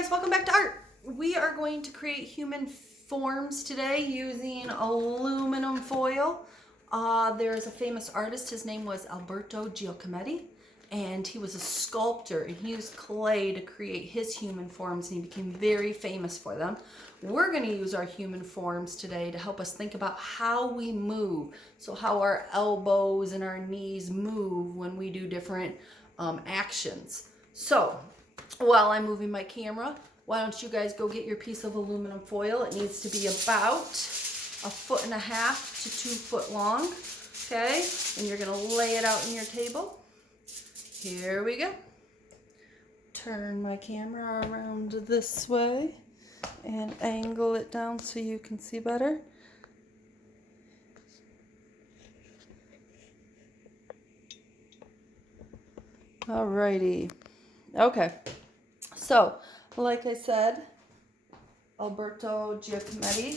guys, welcome back to art. We are going to create human forms today using aluminum foil. There's a famous artist, his name was Alberto Giacometti, and he was a sculptor, and he used clay to create his human forms, and he became very famous for them. We're going to use our human forms today to help us think about how we move, so how our elbows and our knees move when we do different actions. So while I'm moving my camera, why don't you guys go get your piece of aluminum foil. It needs to be about 1.5 to 2 foot long, okay? And you're gonna lay it out on your table. Here we go. Turn my camera around this way and angle it down so you can see better. Alrighty. Okay. So, like I said, Alberto Giacometti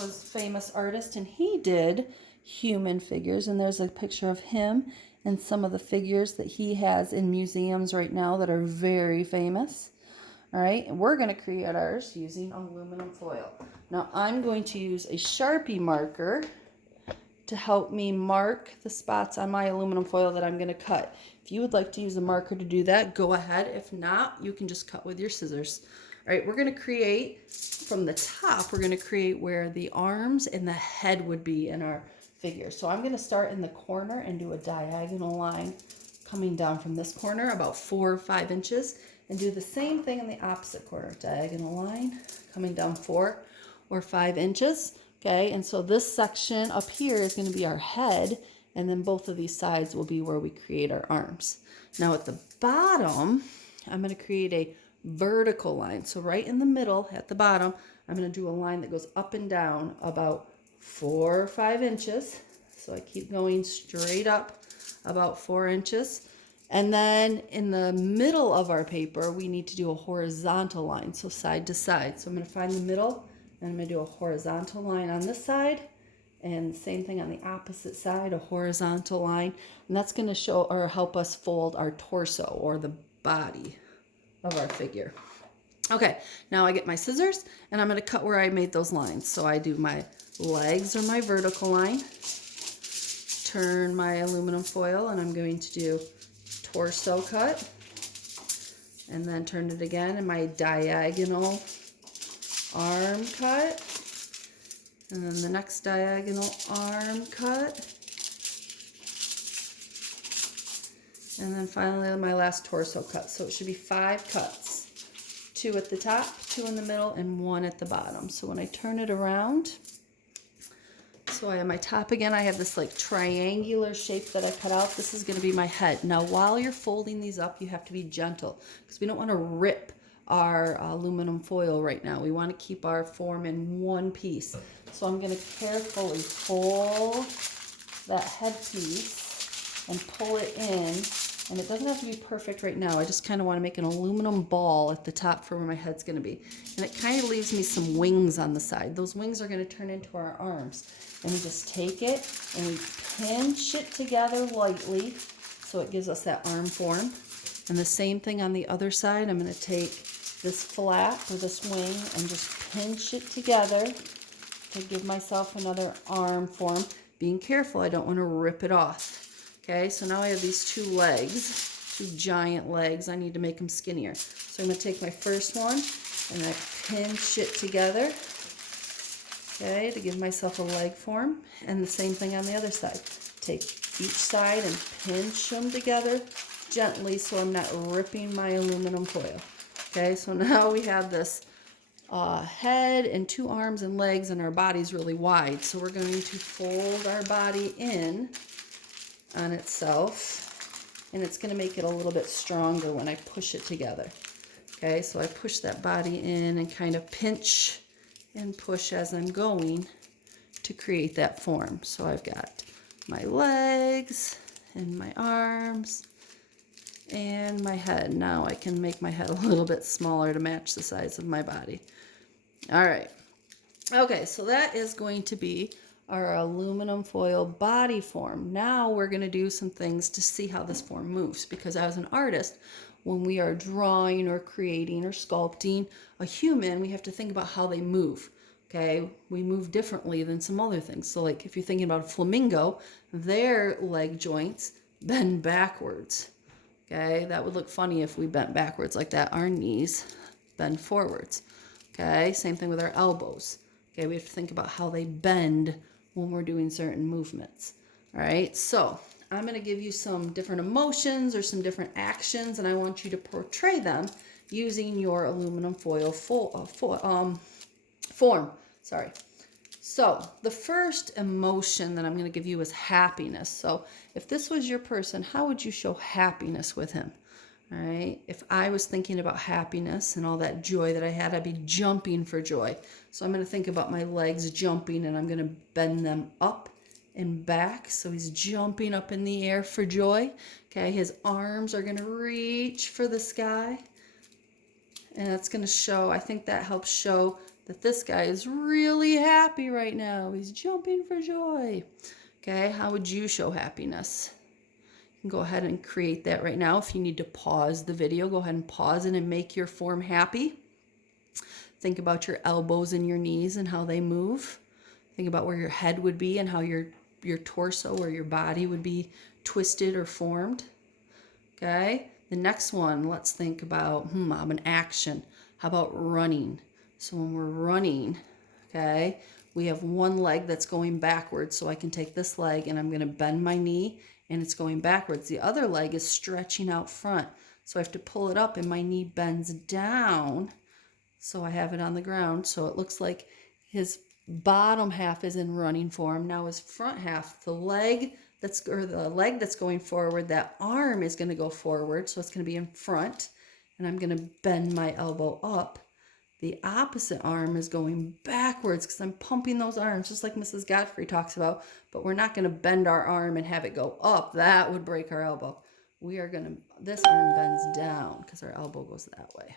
was a famous artist, and he did human figures, and there's a picture of him and some of the figures that he has in museums right now that are very famous. All right, and we're going to create ours using aluminum foil. Now, I'm going to use a Sharpie marker to help me mark the spots on my aluminum foil that I'm going to cut. If you would like to use a marker to do that, go ahead. If not, you can just cut with your scissors. All right, we're going to create from the top, we're going to create where the arms and the head would be in our figure. So I'm going to start in the corner and do a diagonal line coming down from this corner about 4 or 5 inches, and do the same thing in the opposite corner, diagonal line coming down 4 or 5 inches. Okay, and so this section up here is going to be our head, and then both of these sides will be where we create our arms. Now at the bottom, I'm going to create a vertical line. So right in the middle at the bottom, I'm going to do a line that goes up and down about 4 or 5 inches. So I keep going straight up about 4 inches. And then in the middle of our paper, we need to do a horizontal line, so side to side. So I'm going to find the middle, and I'm going to do a horizontal line on this side, and the same thing on the opposite side, a horizontal line. And that's going to show or help us fold our torso or the body of our figure. Okay, now I get my scissors, and I'm going to cut where I made those lines. So I do my legs or my vertical line, turn my aluminum foil, and I'm going to do torso cut, and then turn it again, and my diagonal arm cut, and then the next diagonal arm cut, and then finally my last torso cut. So it should be 5 cuts, 2 at the top, 2 in the middle, and 1 at the bottom. So when I turn it around, so I have my top again, I have this like triangular shape that I cut out. This is going to be my head. Now while you're folding these up, you have to be gentle, because we don't want to rip our aluminum foil right now. We want to keep our form in one piece. So I'm going to carefully pull that head piece and pull it in. And it doesn't have to be perfect right now. I just kind of want to make an aluminum ball at the top for where my head's going to be. And it kind of leaves me some wings on the side. Those wings are going to turn into our arms. And we just take it and we pinch it together lightly so it gives us that arm form. And the same thing on the other side. I'm going to take this flap or this wing and just pinch it together to give myself another arm form. Being careful, I don't want to rip it off. Okay, so now I have these 2 legs, 2 giant legs. I need to make them skinnier. So I'm going to take my first one and I pinch it together, okay, to give myself a leg form. And the same thing on the other side. Take each side and pinch them together gently so I'm not ripping my aluminum foil. Okay, so now we have this head and 2 arms and legs, and our body's really wide. So we're going to fold our body in on itself, and it's going to make it a little bit stronger when I push it together. Okay, so I push that body in and kind of pinch and push as I'm going to create that form. So I've got my legs and my arms and my head. Now I can make my head a little bit smaller to match the size of my body. All right. Okay, so that is going to be our aluminum foil body form. Now we're going to do some things to see how this form moves, because as an artist, when we are drawing or creating or sculpting a human, we have to think about how they move. Okay, we move differently than some other things. So like if you're thinking about a flamingo, their leg joints bend backwards. Okay, that would look funny if we bent backwards like that. Our knees bend forwards. Okay, same thing with our elbows. Okay, we have to think about how they bend when we're doing certain movements. All right, so I'm going to give you some different emotions or some different actions, and I want you to portray them using your aluminum foil form. Sorry. So the first emotion that I'm going to give you is happiness. So if this was your person, how would you show happiness with him? All right. If I was thinking about happiness and all that joy that I had, I'd be jumping for joy. So I'm going to think about my legs jumping, and I'm going to bend them up and back. So he's jumping up in the air for joy. Okay. His arms are going to reach for the sky. And that's going to show, I think that helps show that this guy is really happy right now. He's jumping for joy. Okay, how would you show happiness? You can go ahead and create that right now. If you need to pause the video, go ahead and pause it and make your form happy. Think about your elbows and your knees and how they move. Think about where your head would be and how your torso or your body would be twisted or formed. Okay, the next one, let's think about an action. How about running? So when we're running, okay, we have one leg that's going backwards. So I can take this leg and I'm going to bend my knee and it's going backwards. The other leg is stretching out front. So I have to pull it up and my knee bends down. So I have it on the ground. So it looks like his bottom half is in running form. Now his front half, the leg that's going forward, that arm is going to go forward. So it's going to be in front. And I'm going to bend my elbow up. The opposite arm is going backwards because I'm pumping those arms, just like Mrs. Godfrey talks about, but we're not going to bend our arm and have it go up. That would break our elbow. This arm bends down because our elbow goes that way.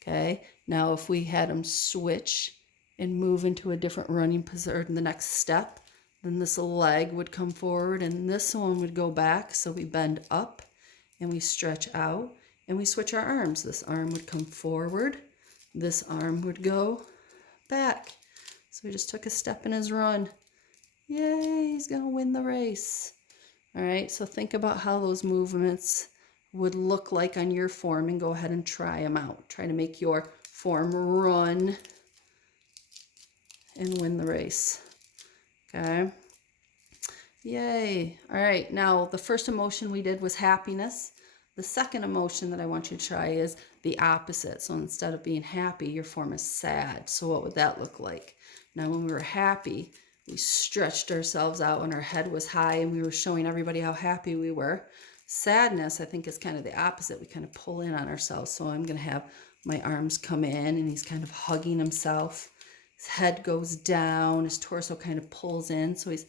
Okay, now if we had them switch and move into a different running position, or the next step, then this leg would come forward and this one would go back. So we bend up and we stretch out and we switch our arms. This arm would come forward. This arm would go back. So he just took a step in his run. Yay, he's going to win the race. All right, so think about how those movements would look like on your form and go ahead and try them out. Try to make your form run and win the race. Okay. Yay. All right, now the first emotion we did was happiness. The second emotion that I want you to try is the opposite. So instead of being happy, your form is sad. So what would that look like? Now when we were happy, we stretched ourselves out and our head was high and we were showing everybody how happy we were. Sadness, I think, is kind of the opposite. We kind of pull in on ourselves. So I'm going to have my arms come in and he's kind of hugging himself. His head goes down. His torso kind of pulls in. So he's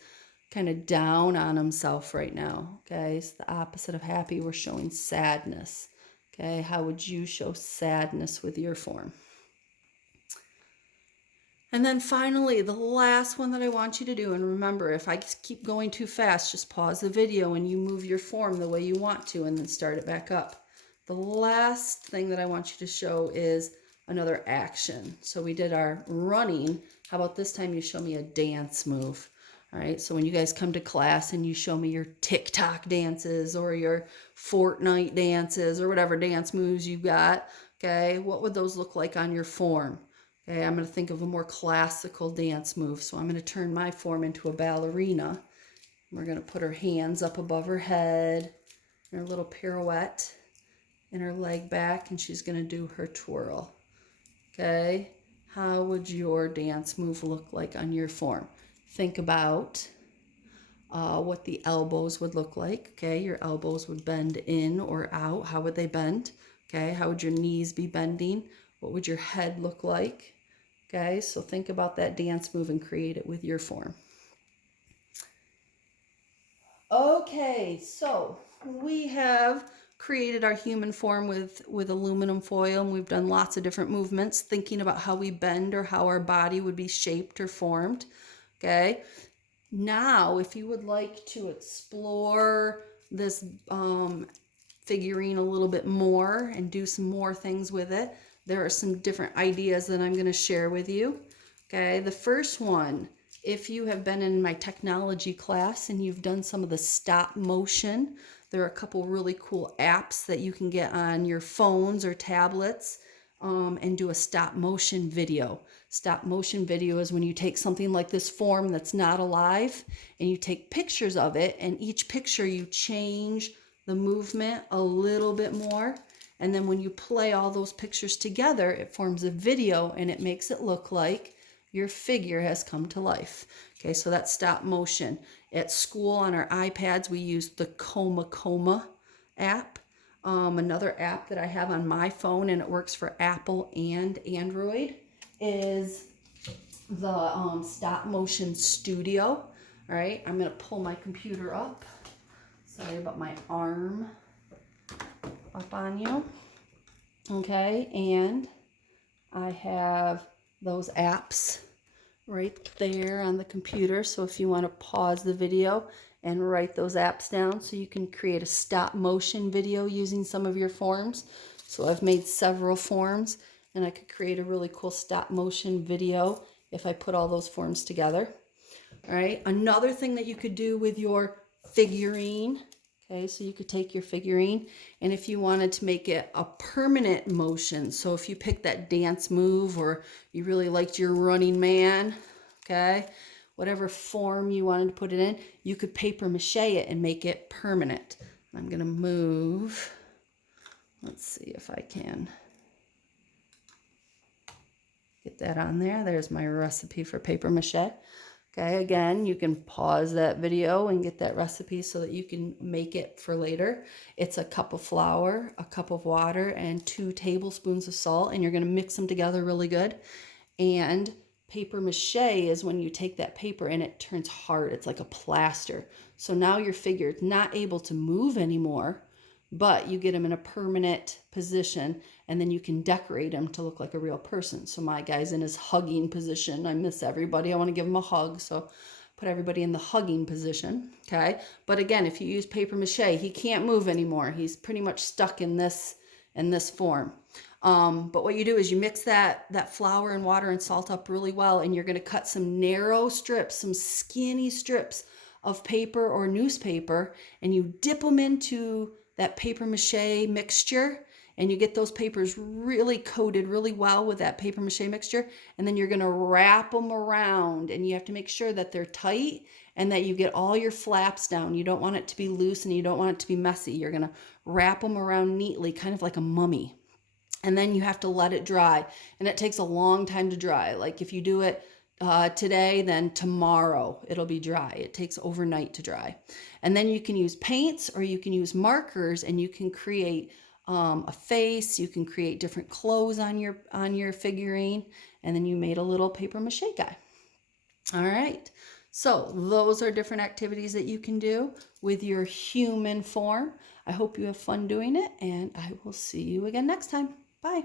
kind of down on himself right now. Okay, it's the opposite of happy. We're showing sadness. Okay, how would you show sadness with your form? And then finally, the last one that I want you to do, and remember, if I keep going too fast, just pause the video and you move your form the way you want to and then start it back up. The last thing that I want you to show is another action. So we did our running. How about this time you show me a dance move? All right, so when you guys come to class and you show me your TikTok dances or your Fortnite dances or whatever dance moves you got, okay, what would those look like on your form? Okay, I'm going to think of a more classical dance move. So I'm going to turn my form into a ballerina. We're going to put her hands up above her head, and her little pirouette, and her leg back, and she's going to do her twirl. Okay, how would your dance move look like on your form? Think about what the elbows would look like. Okay, your elbows would bend in or out. How would they bend? Okay, how would your knees be bending? What would your head look like? Okay, so think about that dance move and create it with your form. Okay, so we have created our human form with aluminum foil, and we've done lots of different movements, thinking about how we bend or how our body would be shaped or formed. Okay, now if you would like to explore this figurine a little bit more and do some more things with it, there are some different ideas that I'm going to share with you. Okay, the first one, if you have been in my technology class and you've done some of the stop motion, there are a couple really cool apps that you can get on your phones or tablets and do a stop motion video. Stop motion video is when you take something like this form that's not alive and you take pictures of it, and each picture you change the movement a little bit more. And then when you play all those pictures together, it forms a video and it makes it look like your figure has come to life. Okay, so that's stop motion. At school on our iPads, we use the Coma app. Another app that I have on my phone, and it works for Apple and Android, is the Stop Motion Studio. All right, I'm going to pull my computer up. Sorry about my arm up on you. Okay, and I have those apps right there on the computer. So if you want to pause the video and write those apps down so you can create a stop motion video using some of your forms. So I've made several forms and I could create a really cool stop motion video if I put all those forms together. All right, another thing that you could do with your figurine, okay, so you could take your figurine, and if you wanted to make it a permanent motion, so if you picked that dance move or you really liked your running man, okay, whatever form you wanted to put it in, you could paper mache it and make it permanent. I'm going to move, let's see if I can get that on there. There's my recipe for paper mache. Okay, again, you can pause that video and get that recipe so that you can make it for later. It's a cup of flour, a cup of water, and 2 tablespoons of salt, and you're going to mix them together really good. And paper mache is when you take that paper and it turns hard. It's like a plaster. So now your figure is not able to move anymore, but you get them in a permanent position, and then you can decorate him to look like a real person. So my guy's in his hugging position. I miss everybody. I want to give him a hug, so put everybody in the hugging position, okay? But again, if you use paper mache, he can't move anymore. He's pretty much stuck in this form. But what you do is you mix that flour and water and salt up really well, and you're going to cut some narrow strips, some skinny strips of paper or newspaper, and you dip them into that paper mache mixture, and you get those papers really coated really well with that paper mache mixture, and then you're going to wrap them around, and you have to make sure that they're tight and that you get all your flaps down. You don't want it to be loose and you don't want it to be messy. You're going to wrap them around neatly, kind of like a mummy, and then you have to let it dry, and it takes a long time to dry. Like if you do it today, then tomorrow it'll be dry. It takes overnight to dry. And then you can use paints or you can use markers, and you can create a face. You can create different clothes on your figurine, and then you made a little paper mache guy. All right, so those are different activities that you can do with your human form. I hope you have fun doing it, and I will see you again next time. Bye.